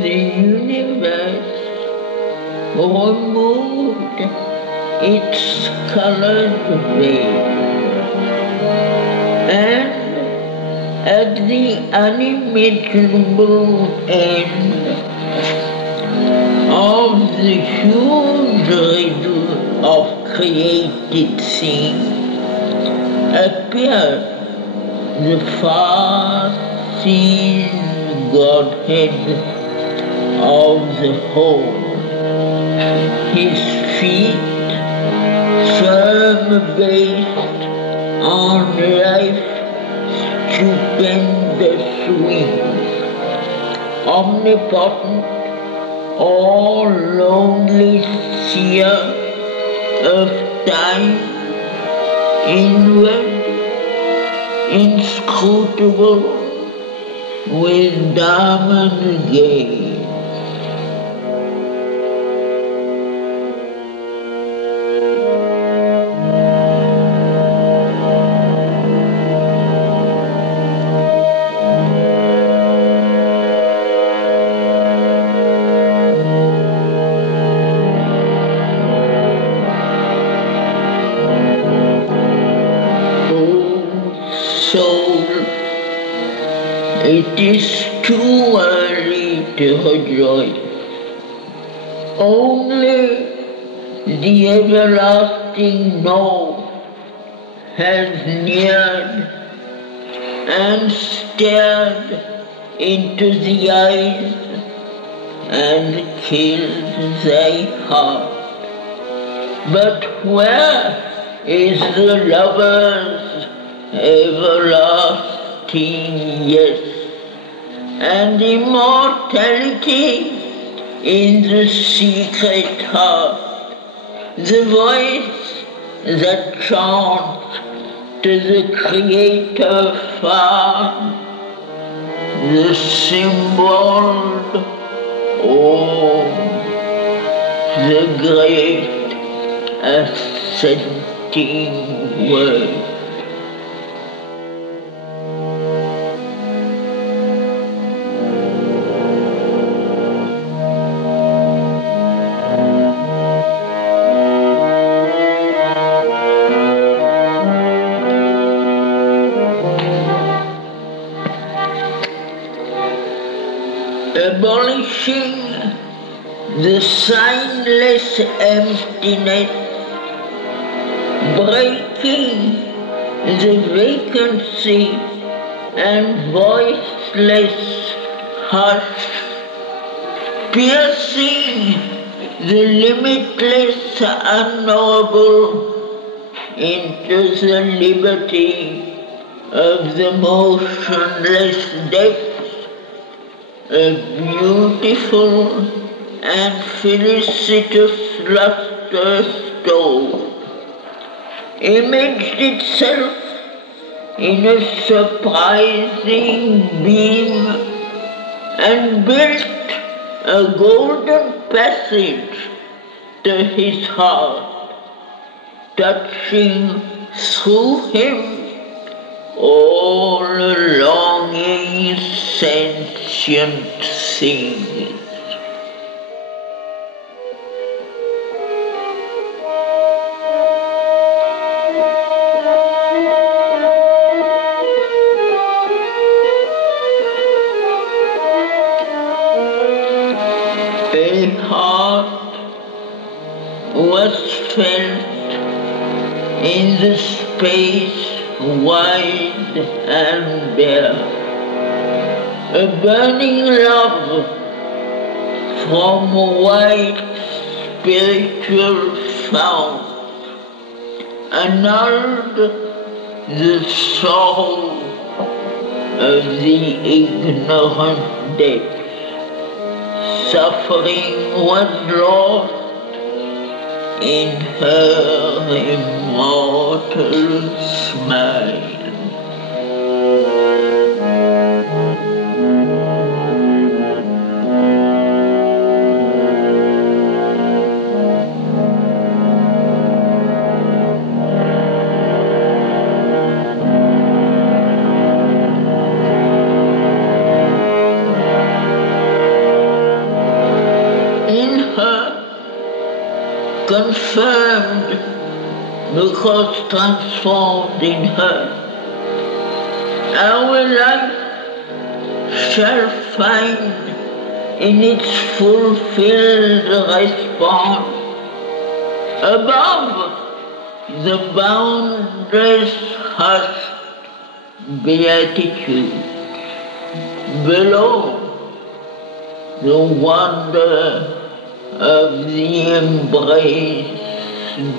The universe removed its colored veil, and at the unimaginable end of the huge riddle of created things appeared the far-seen Godhead of the whole. His feet, firm based on life's stupendous wings, omnipotent, all lonely seer of time, inward, inscrutable, with diamond gaze. It is too early to rejoice. Only the everlasting No has neared and stared into the eyes and killed thy heart. But where is the lover's everlasting yes, and immortality in the secret heart, the voice that chants to the Creator far, the symboled Om, the great ascending word. Abolishing the signless emptiness, breaking the vacancy and voiceless hush, piercing the limitless unknowable into the liberty of the motionless depth. A beautiful and felicitous luster stole imaged itself in a surprising beam and built a golden passage to his heart, touching through him all longing sentient things. A heart was felt in the space wide and bare, a burning love from white spiritual fount, annulled the soul of the ignorant depths. Suffering was lost in her immortal smile. Confirmed because transformed in her, our life shall find in its fulfilled response above the boundless hushed beatitude, below the wonder of the embrace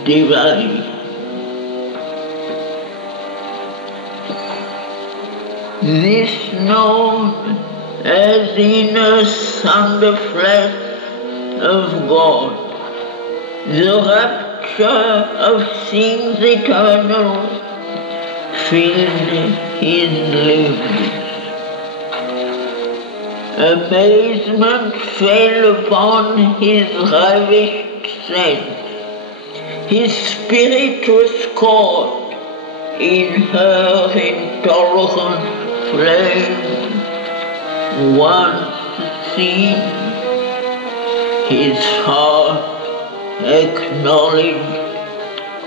divine. This known as inner thunder flash of God, the rapture of things eternal, filled his lips. Amazement fell upon his ravished sense. His spirit was caught in her intolerant flame. Once seen, his heart acknowledged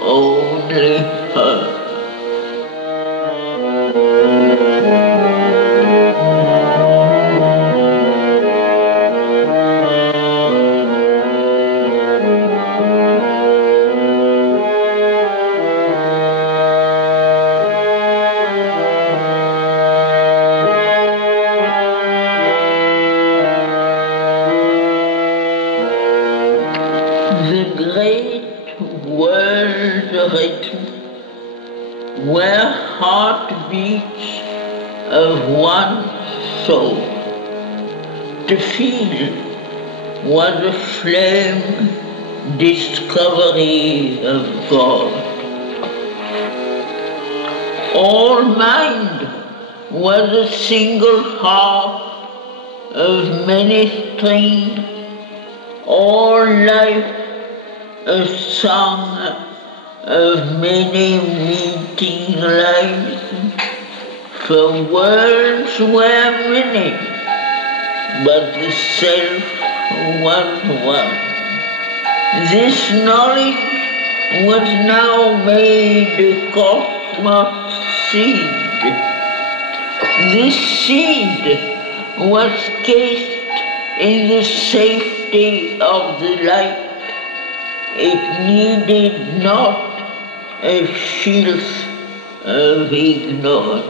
only her. Where heartbeats of one soul. To feel was a flame discovery of God. All mind was a single harp of many strings, all life a song of many meeting lives, for worlds were many, but the self was one. This knowledge was now made a cosmos seed. This seed was cased in the safety of the light. It needed not a shield of ignorance.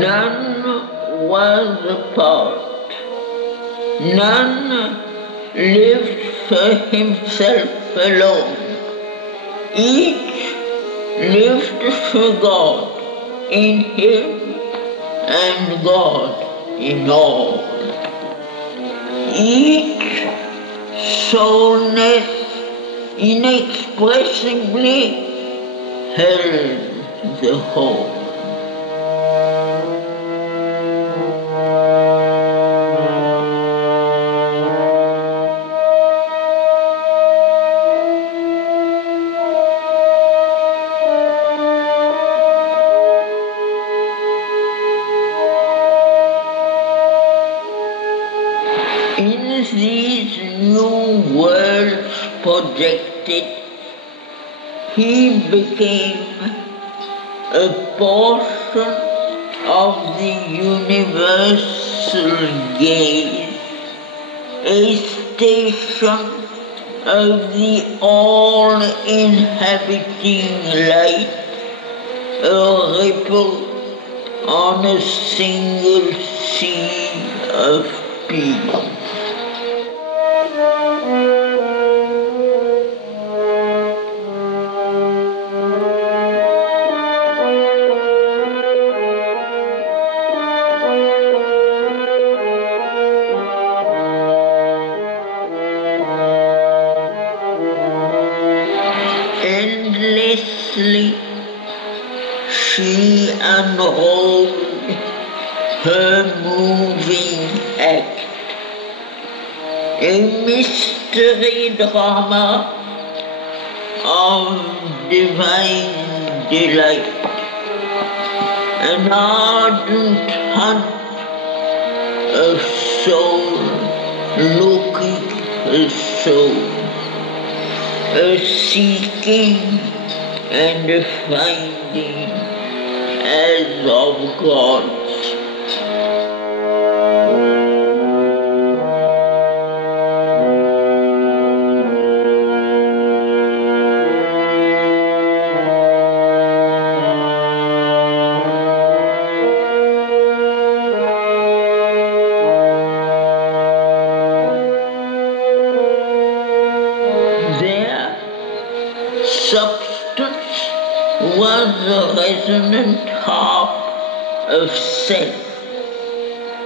None was apart. None lived for himself alone. Each lived for God in him and God in all. Each soulness inexpressibly held the whole. These new worlds projected, he became a portion of the universal gaze, a station of the all-inhabiting light, a ripple on a single sea of peace. Effortlessly, she unrolled her moving act, a mystery drama of divine delight, an ardent hunt, a soul looking for soul, a seeking and a finding as of gods. Substance was the resonant harp of self,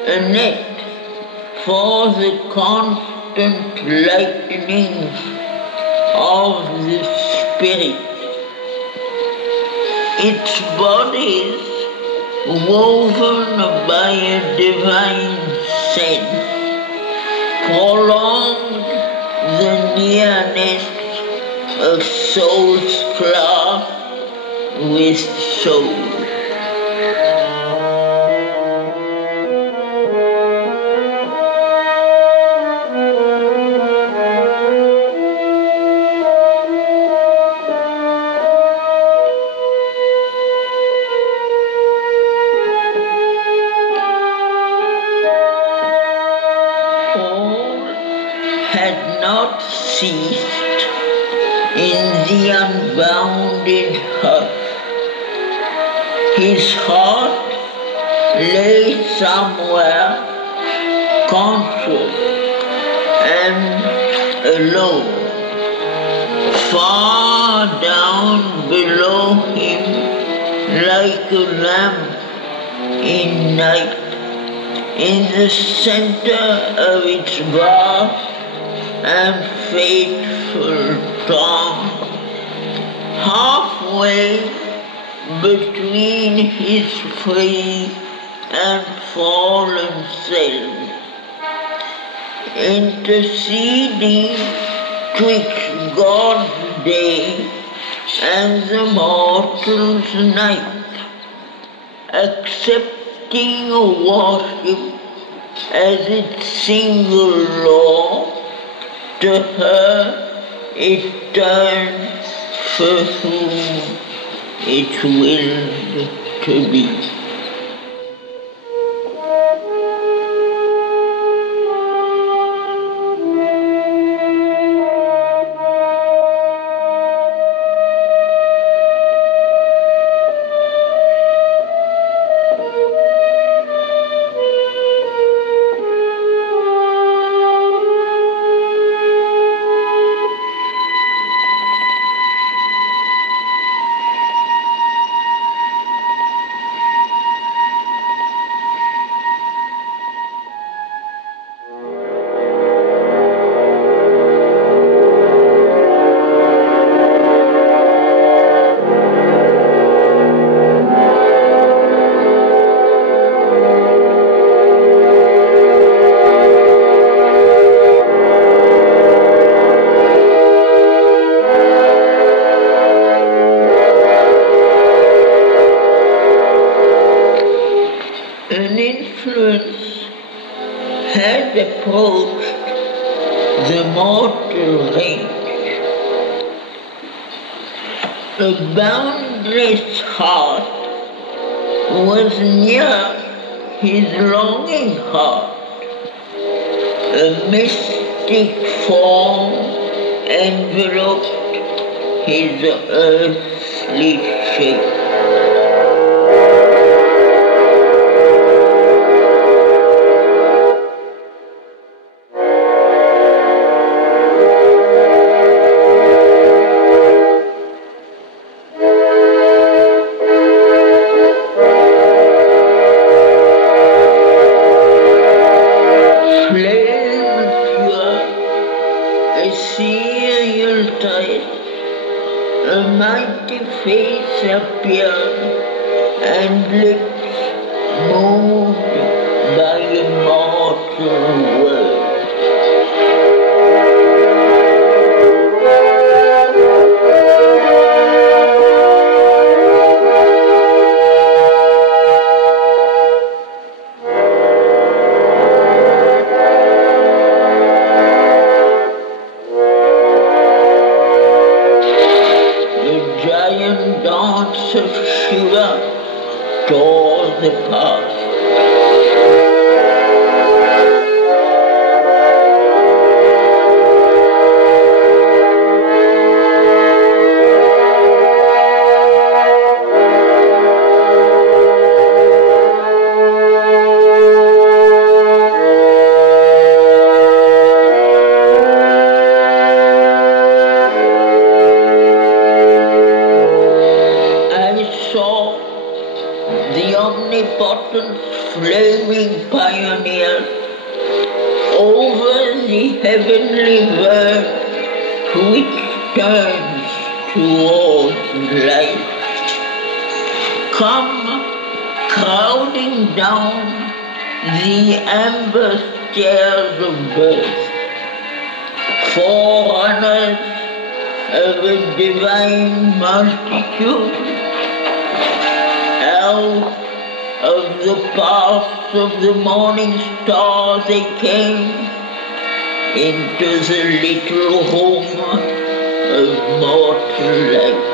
a net for the constant lightnings of the spirit. Its bodies, woven by a divine sense, prolonged the nearness of soul's class with soul. All had not ceased in the unbounded hush. His heart lay somewhere conscious and alone. Far down below him, like a lamp in night, in the center of its vast and fateful dawn, halfway between his free and fallen self, interceding twixt God's day and the mortal's night, accepting worship as its single law. To her it turned for whom it willed to be. Had approached the mortal range. A boundless heart was near his longing heart. A mystic form enveloped his earthly shape. a mighty face appeared, and lips moved by immortal words. Of Shiva tore the path. Omnipotent flaming pioneer over the heavenly verge which turns towards light. Come crowding down the amber stairs of birth, forerunners of a divine multitude. Out of the paths of the morning star they came into the little home of mortal life.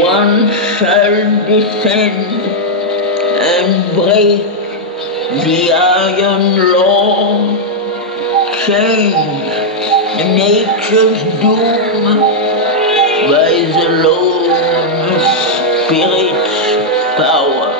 One shall descend and break the iron law, change nature's doom by the lone spirit's power.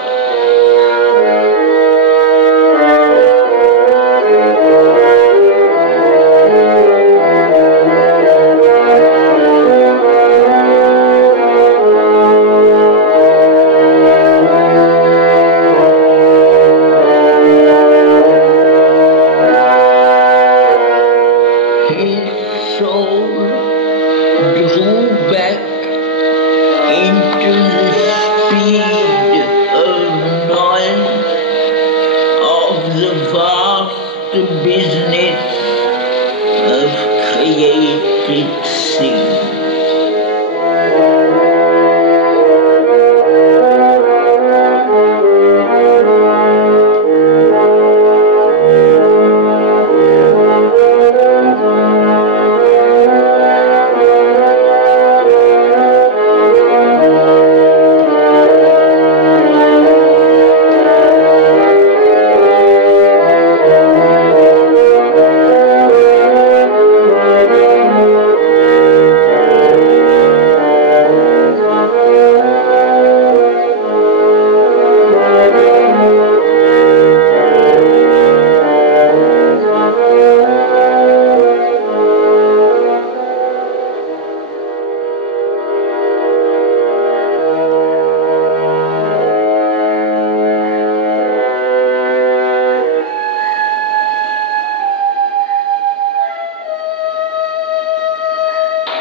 Business of created things.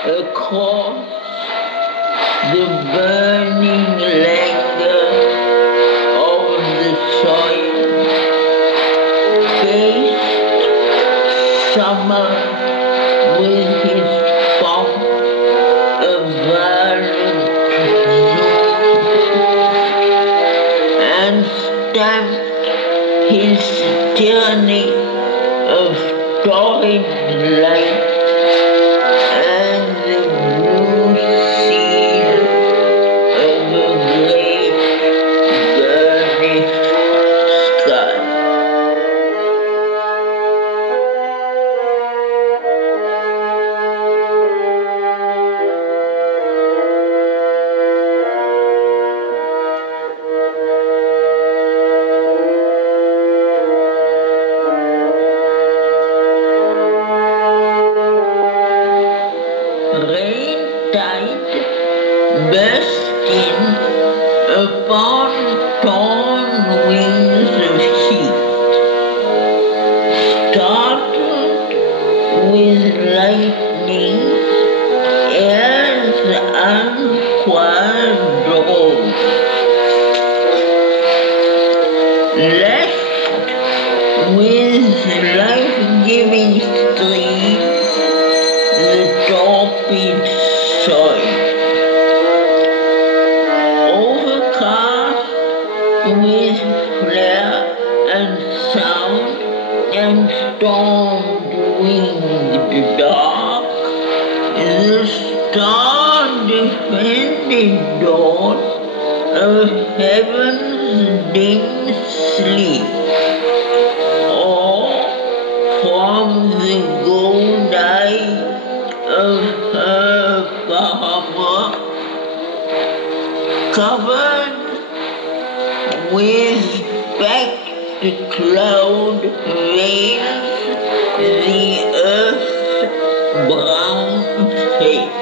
Across the burning languor of the soil, faced summer with his pomp of violent noon, and stamped his tyranny of torrid light. rain tide burst in upon torn wings of heat, startled with lightning as unquiet dogs, left with life-giving streams the torpid soil, overcast with flare and sound and storm-winged dark, the star-defended dawn of heaven's dim sleep, or from the gold eye of her Bahama, covered with backed cloud veils the earth's brown face.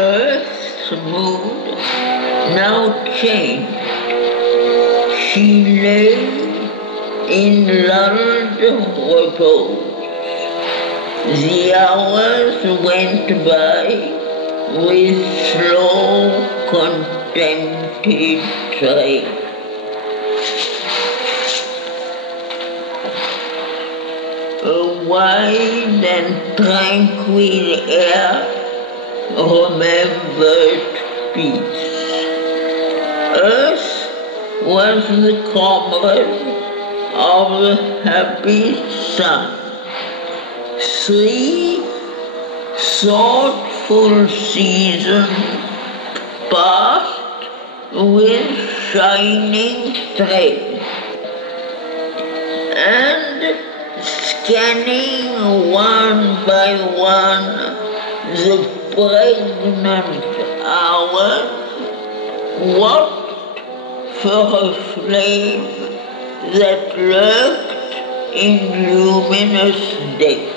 Earth's mood now changed. She lay in lulled repose. The hours went by with slow, contented tread. A wide and tranquil air remembered peace. Earth was the comrade of the happy sun. 3 thoughtful seasons passed with shining thread, and scanning one by one the pregnant hours, watched for a flame that lurked in luminous depths,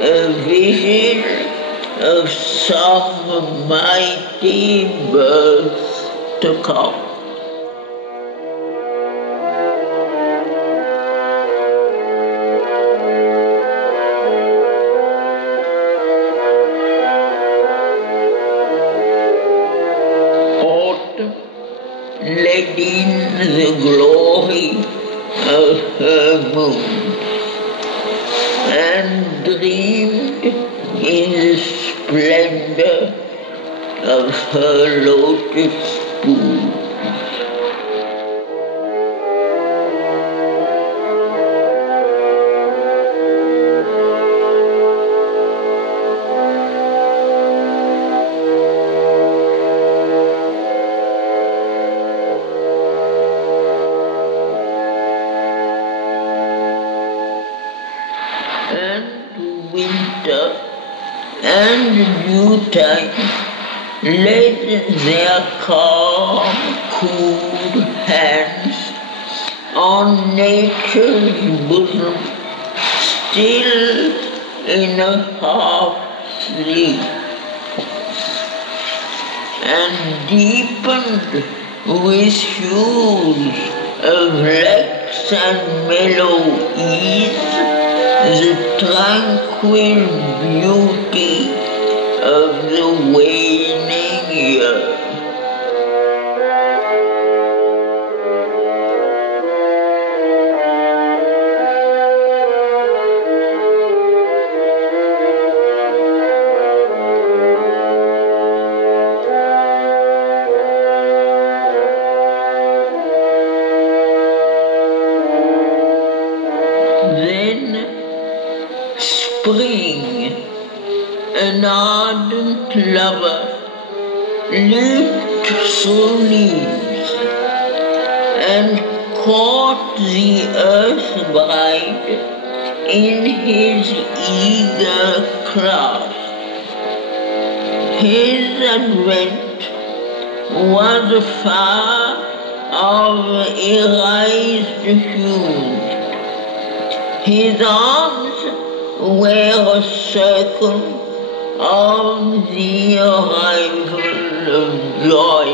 a vision of some mighty birth to come. Led in the glory of her moon, and dreamed in the splendor of her lotus pools. Winter and due time laid their calm, cool hands on nature's bosom, still in a half sleep, and deepened with hues of lax and mellow ease the tranquil beauty of the waning year. Spring, an ardent lover, leaped through leaves and caught the earth bride in his eager clasp. His advent was far of erased hues. His arms were a circle of the arrival of joy.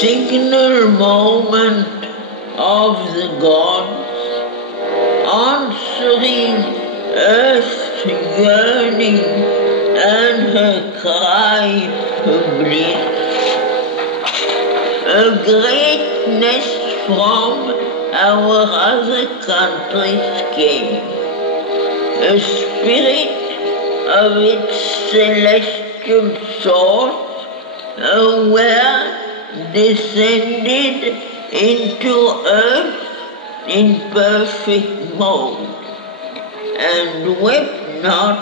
Signal moment of the gods, answering earth's yearning and her cry for bliss. A greatness from our other countries came, a spirit of its celestial source, aware descended into earth in perfect mode, and wept not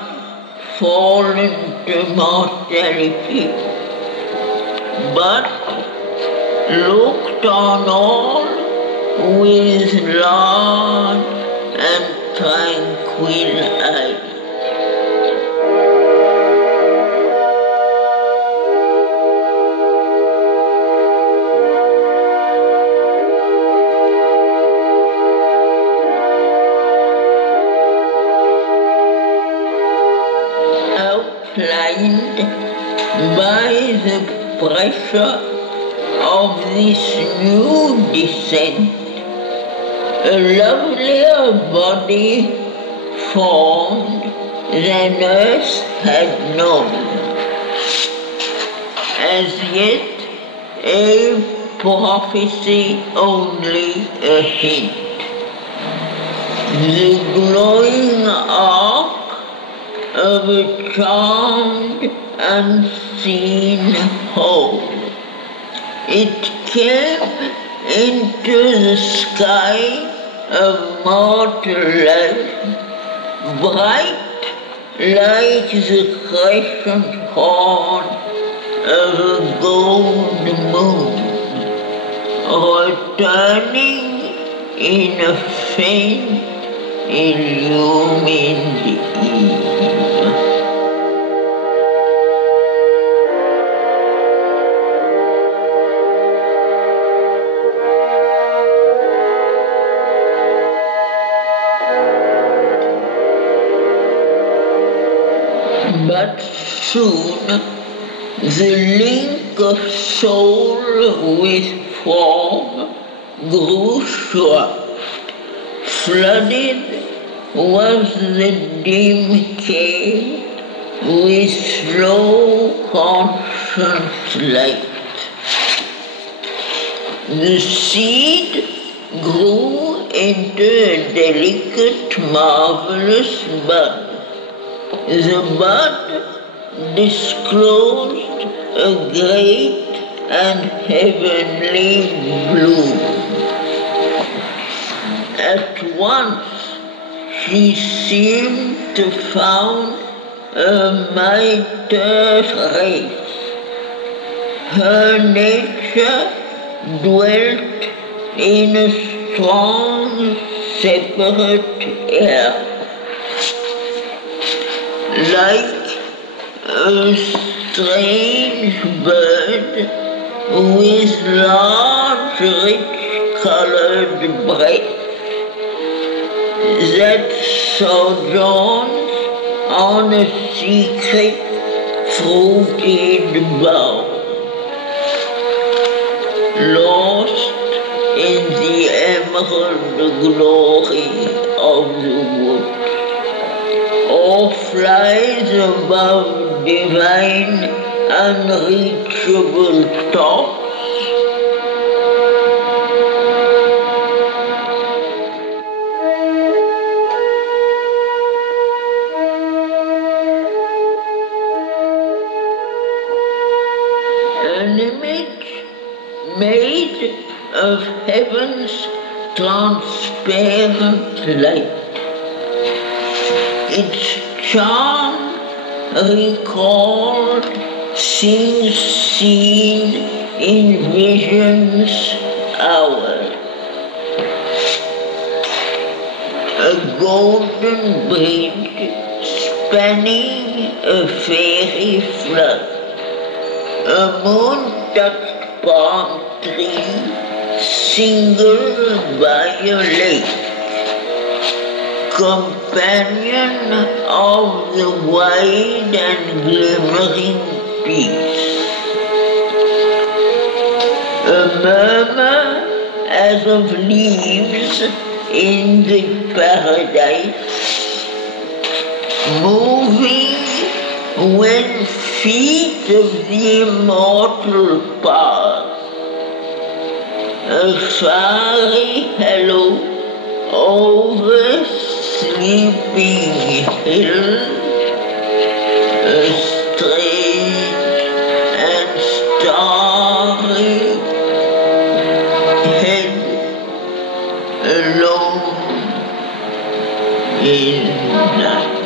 fallen to mortality, but looked on all with large and tranquil eyes. Outlined by the pressure of this new descent, a lovelier body formed than earth had known. As yet a prophecy only a hint. The glowing arc of a charmed, unseen whole. It came into the sky of mortal life, bright like the crescent horn of a gold moon, returning in a faint, illumined eve. But soon the link of soul with form grew short. Flooded was the dim cave with slow conscious light. The seed grew into a delicate, marvelous bud. The bud disclosed a great and heavenly bloom. At once she seemed to found a mightier race. Her nature dwelt in a strong, separate air. Like a strange bird with large, rich-colored breast that sojourns on a secret, fruited bough, lost in the emerald glory of the woods, or flies above divine, unreachable tops. An image made of heaven's transparent light. Its charm recalled things seen in visions hours. A golden bridge spanning a fairy flood, a moon-touched palm tree single by a lake, companion of the wide and glimmering peace. A murmur as of leaves in the paradise, moving when feet of the immortal pass. A fiery halo over sleeping hills, a strange and starry head alone in night.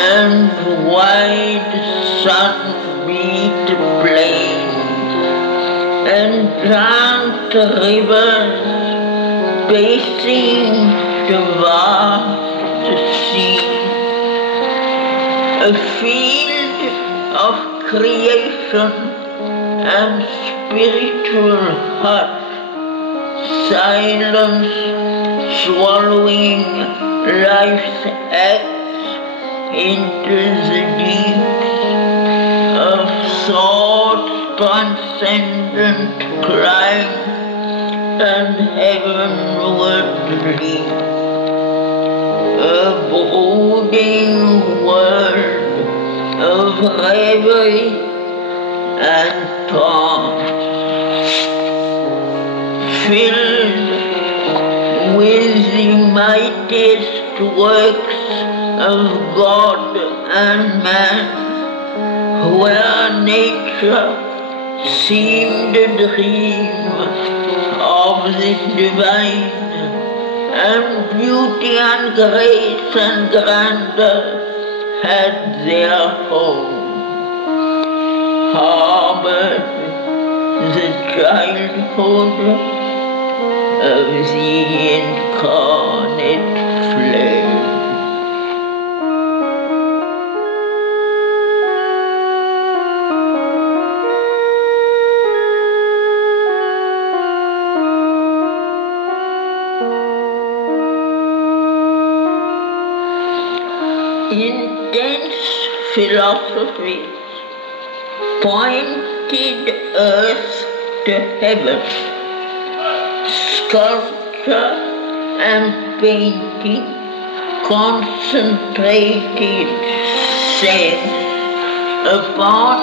And wide sun-beat plains, entranced rivers pacing the vast sea, a field of creation and spiritual hush, silence swallowing life's acts into the deeps of thought's transcendent climb and heavenward leap. A brooding world of reverie and trance, filled with the mightiest works of God and man, where nature seemed a dream of the divine, and beauty and grace and grandeur had their home, harbored the childhood of the incarnate flame. Intense philosophies pointed earth to heaven. Sculpture and painting concentrated sense upon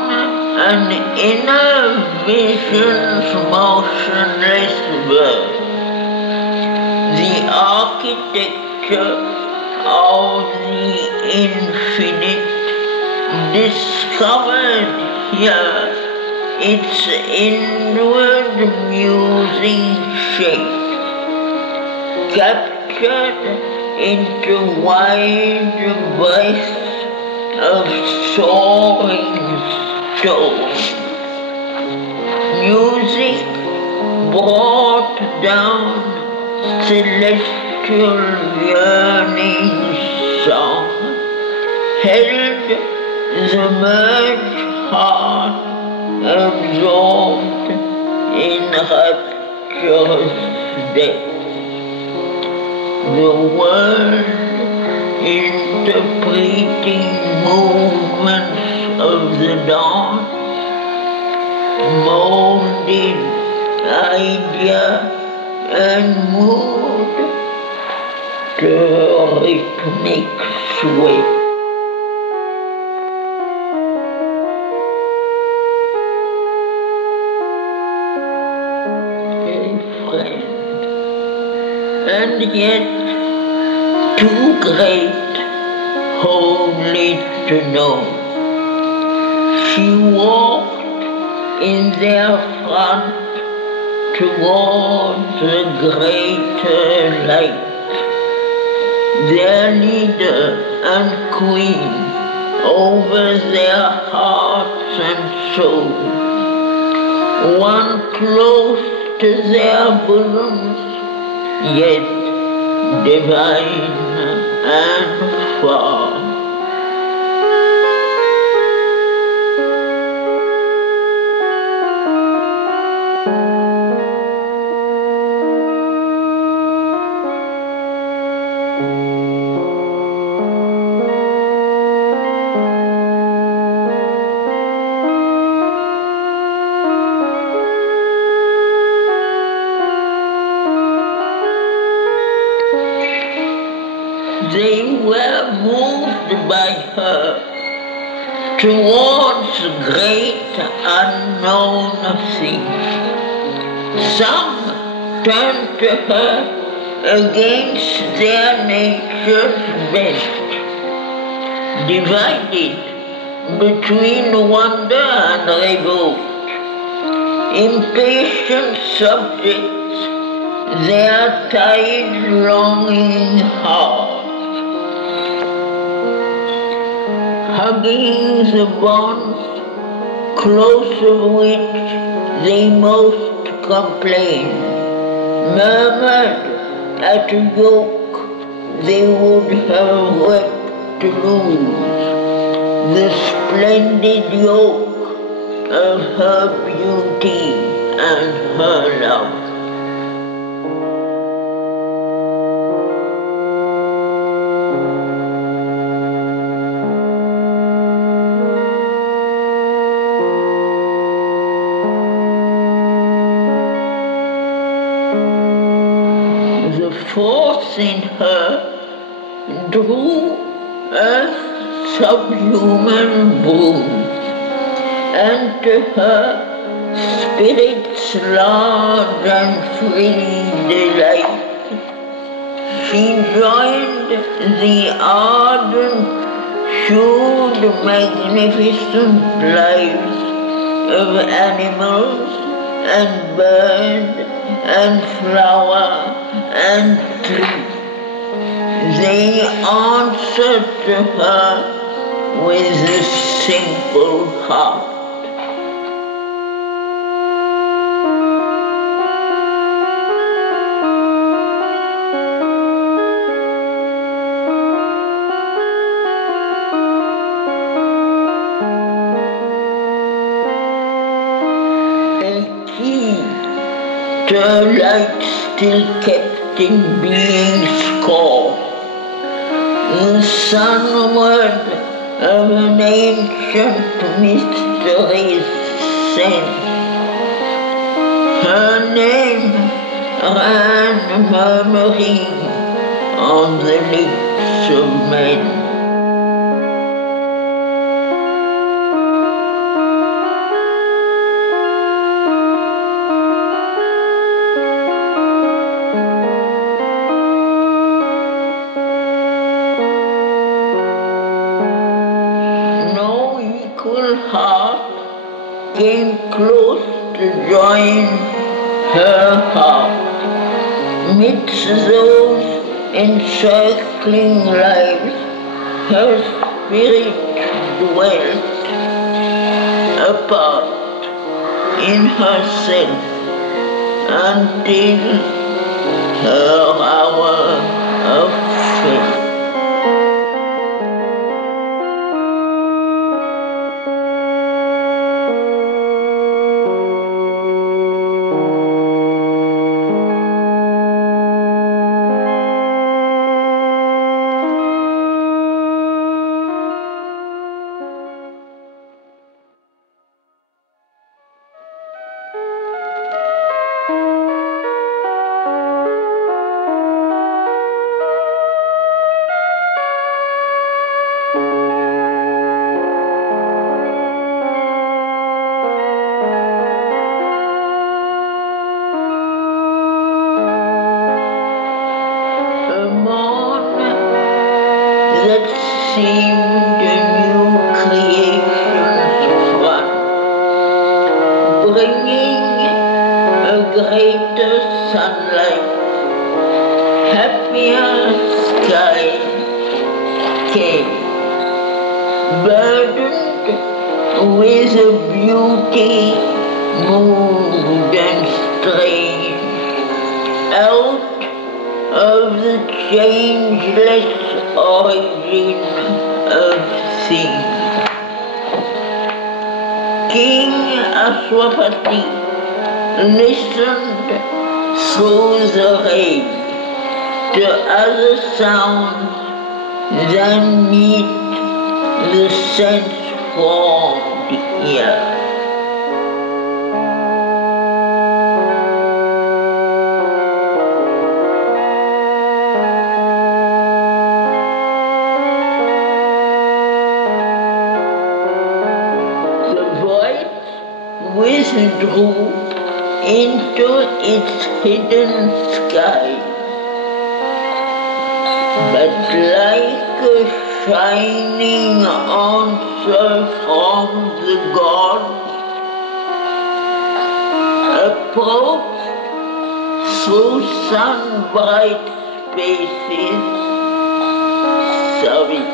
an inner vision's motionless birth. The architecture of the infinite discovered here its inward musing shape, captured into wide breaths of soaring stone. Music brought down celestial yearning song, held the merged heart absorbed in rapturous depth. the world interpreting movements of the dance, molded idea and mood to rhythmic sway. A friend, and yet too great wholly to know. She walked in their front towards the greater light, their leader and queen over their hearts and souls, one close to their bosoms, yet divine and far. They were moved by her towards great unknown things. Some turned to her against their nature's bent, divided between wonder and revolt, impatient subjects, their tired longing hearts, hugging the bonds close of which they most complain, murmured at a yoke they would have wept to lose, the splendid yoke of her beauty and her love. The force in her drew earth's subhuman boom, and to her spirit's large and free delight she joined the ardent, hued, magnificent lives of animals and bird and flower and tree. They answered to her with a simple heart. The light still kept in being's core, the sunward of an ancient mystery's sense. Her name ran murmuring on the lips of men. Heart came close to join her heart midst those encircling lives. Her spirit dwelt apart in herself until her hour of fate. that seemed a new creation's front, bringing a greater sunlight, happier sky came, burdened with a beauty moved and strange, out of the changeless origin of things. King Ashwapati listened through the rain to other sounds than meet the sense-formed ear. Withdrew into its hidden sky, but like a shining answer from the gods, approached through sun-bright spaces, Savitri.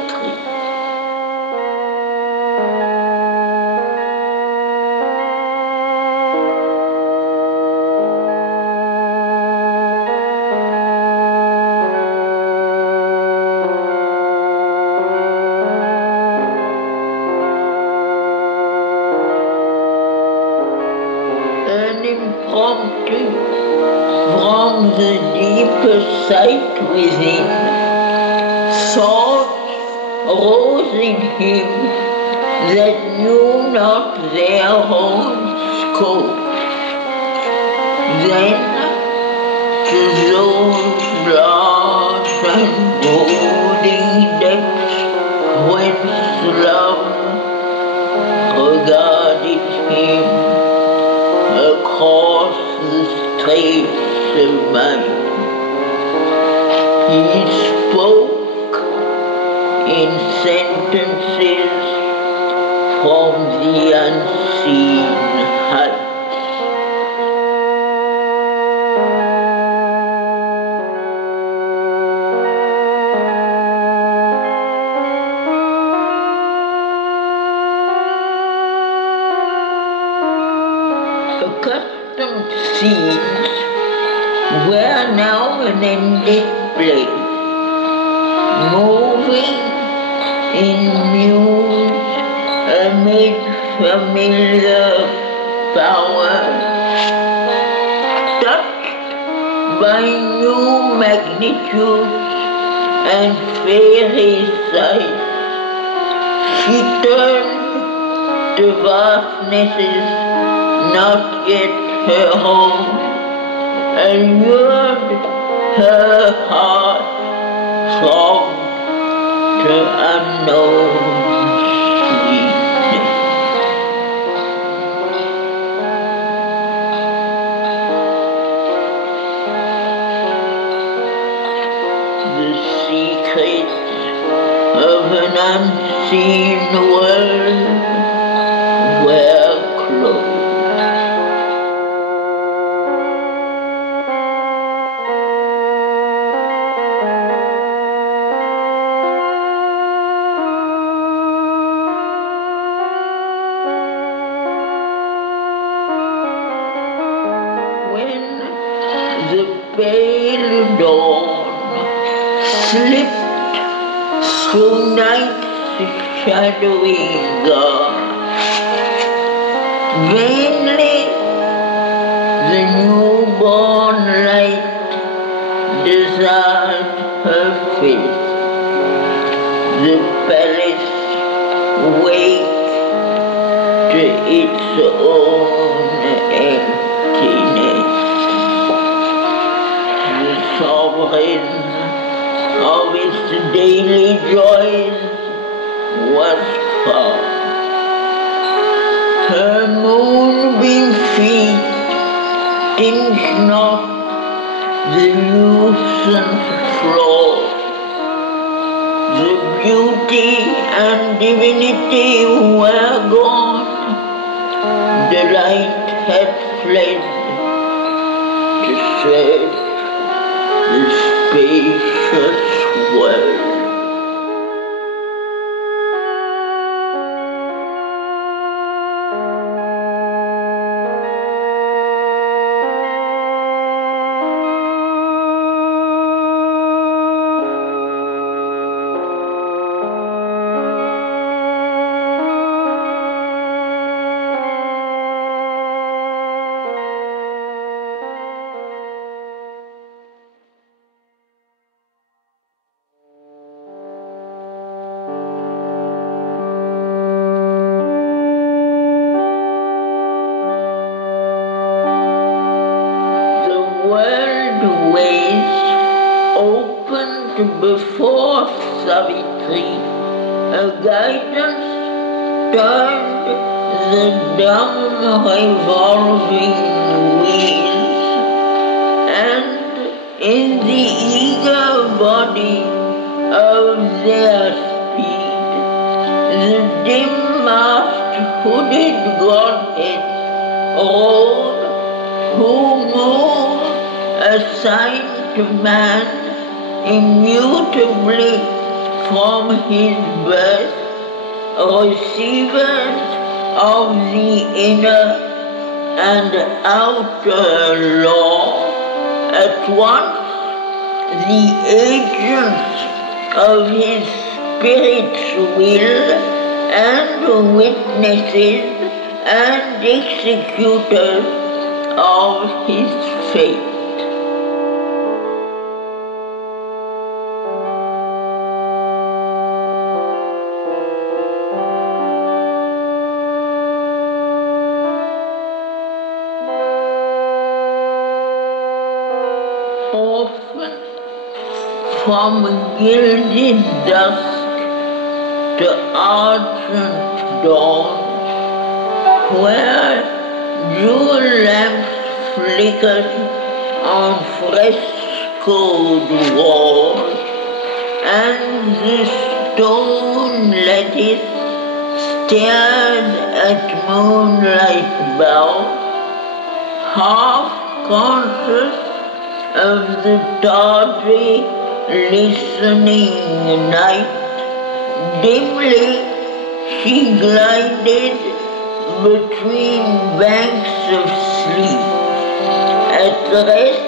Impromptu from the deeper sight within, thoughts rose in him that knew not their own scope. Then to those large and brooding depths whence love regarded him across the straits of mind, he spoke in sentences from the unseen heights. Accustomed scenes were now an ended play, moving in muse amid familiar powers, touched by new magnitudes and fairy sights. She turned to vastnesses not yet her home, allured her heart throbbed to unknown sweetness. The secrets of an unseen world were closed. The pale dawn slipped through night's shadowy garb. Vainly the newborn light desired her face. The palace waked to its own emptiness. Sovereign of its daily joys was far. Her moonbeam feet tinged not the lucent floor. The humanity and divinity were gone. The light had fled to search the spacious world. Before Savitri, a guidance turned the dumb revolving wheels, and in the eager body of their speed, the dim-masked hooded godheads rode, who move assigned to man immutably from his birth, receivers of the inner and outer law, at once the agents of his spirit's will and witnesses and executors of his fate. Often, from gilded dusk to argent dawn, where jewel lamps flickered on frescoed walls, and the stone lattice stared at moonlight bow, half conscious of the tawdry, listening night, dimly she glided between banks of sleep, at rest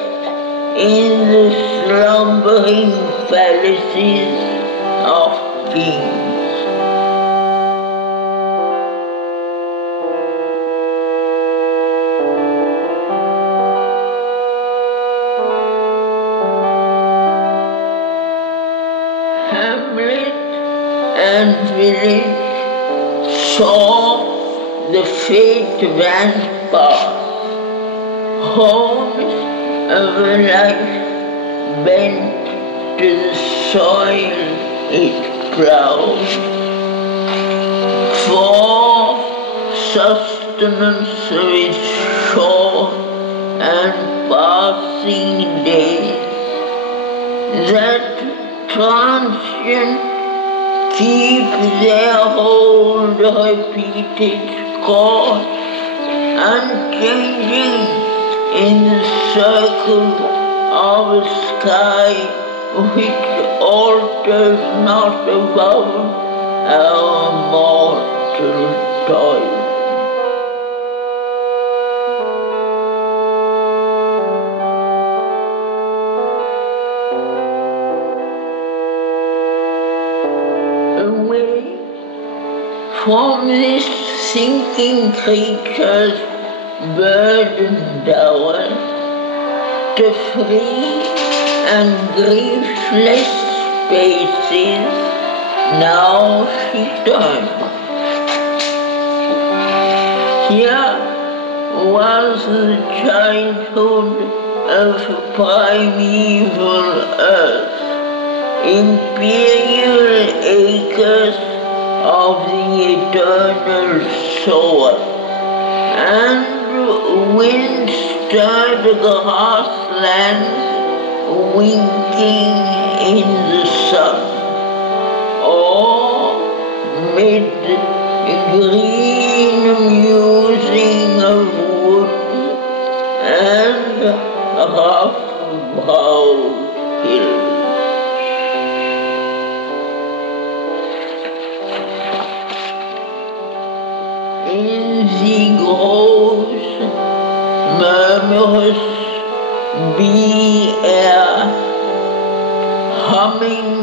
in the slumbering palaces of kings. And village saw the fate van pass, homes of a life bent to the soil it plowed. For sustenance of its short and passing days, that transient keep their old repeated course, unchanging in the circle of a sky which alters not above our mortal toil. From this sinking creature's burdened hour, to free and griefless spaces, now she turned. Here was the childhood of primeval earth, imperial acres of the eternal sower, and wind-stirred grasslands winking in the sun, or with green musing of wood and half-browed hills. In the groves, murmurous bee air, humming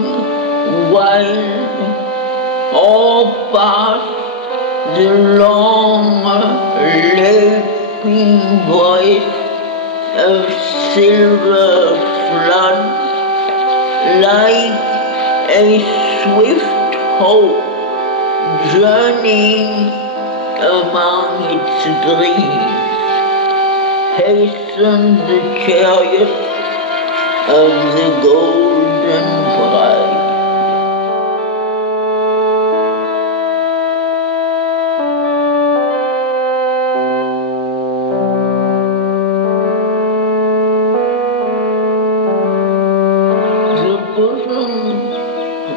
wild, or past the long, leaping voice of silver flood, like a swift hope journeying among its dreams, hastens the chariot of the golden bride. The bosom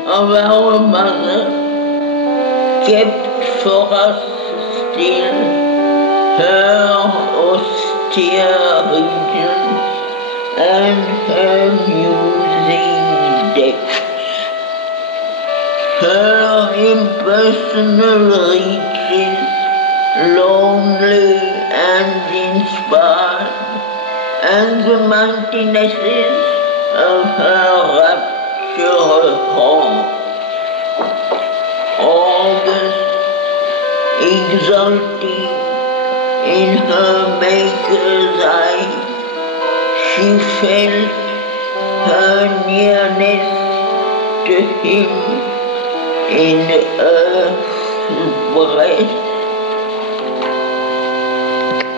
of our mother kept for us still her austere regions and her musing depths, her impersonal reaches, lonely and inspired, and the mightinesses of her rapture heart. August, exulting in her Maker's eye, she felt her nearness to him in earth's breast,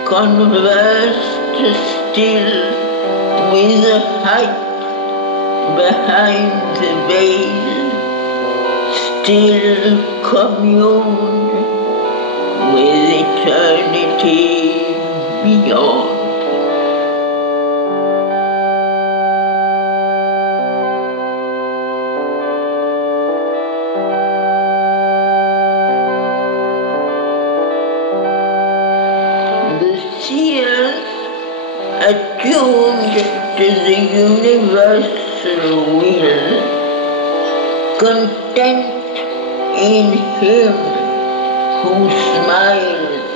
conversed still with the height behind the veil, still communed with eternity beyond. The seers, attuned to the universal will, content in him who smiles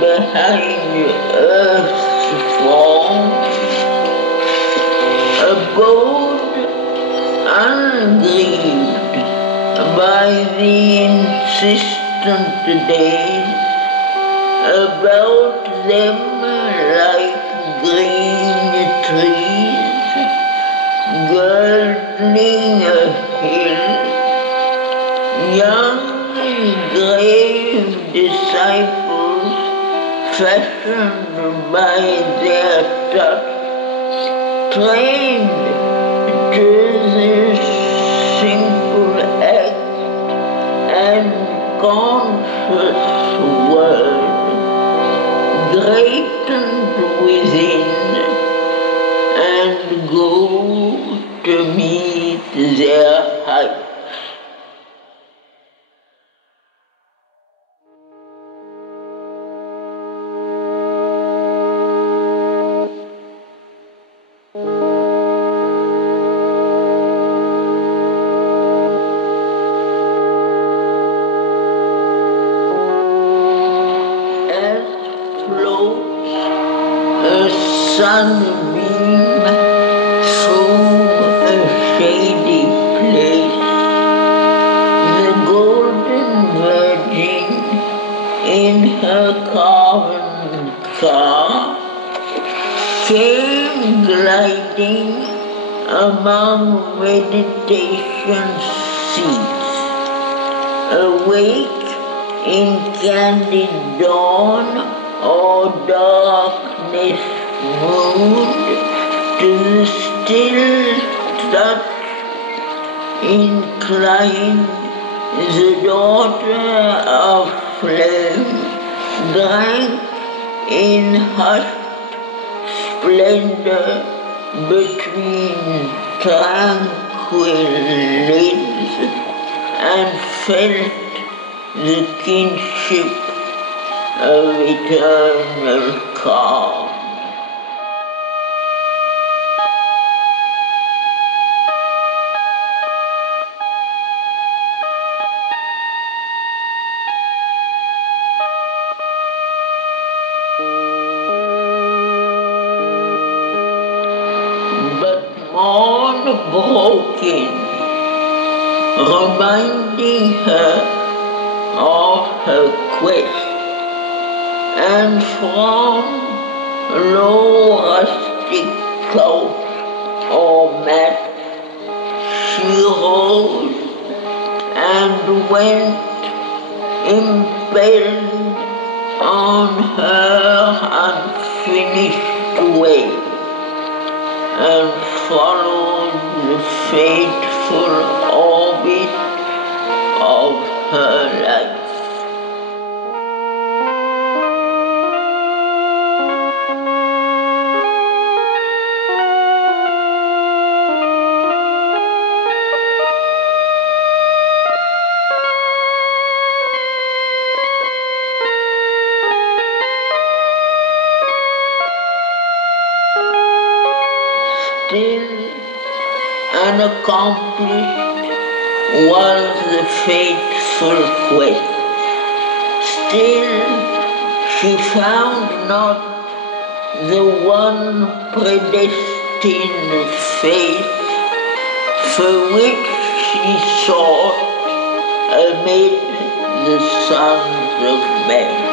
behind earth's form, abode ungrieved by the insistent days, about them like green trees, girdling a hill, young grave disciples fashioned by their touch, trained to this simple act and conscious word, greatened within, and go to meet their height. Sunbeam through a shady place, the golden virgin in her carven car came gliding among meditation seats, awake in candid dawn or darkness moved to the still touch, inclined the daughter of flame, drank in hushed splendor between tranquil lids, and felt the kinship of eternal calm. But morn broke in, reminding her of her quest, and from low rustic couch or mat she rose and went impelled on her unfinished way, and followed the fateful orbit of her life. Still unaccomplished was the fateful quest. Still she found not the one predestined faith for which she sought amid the sons of men.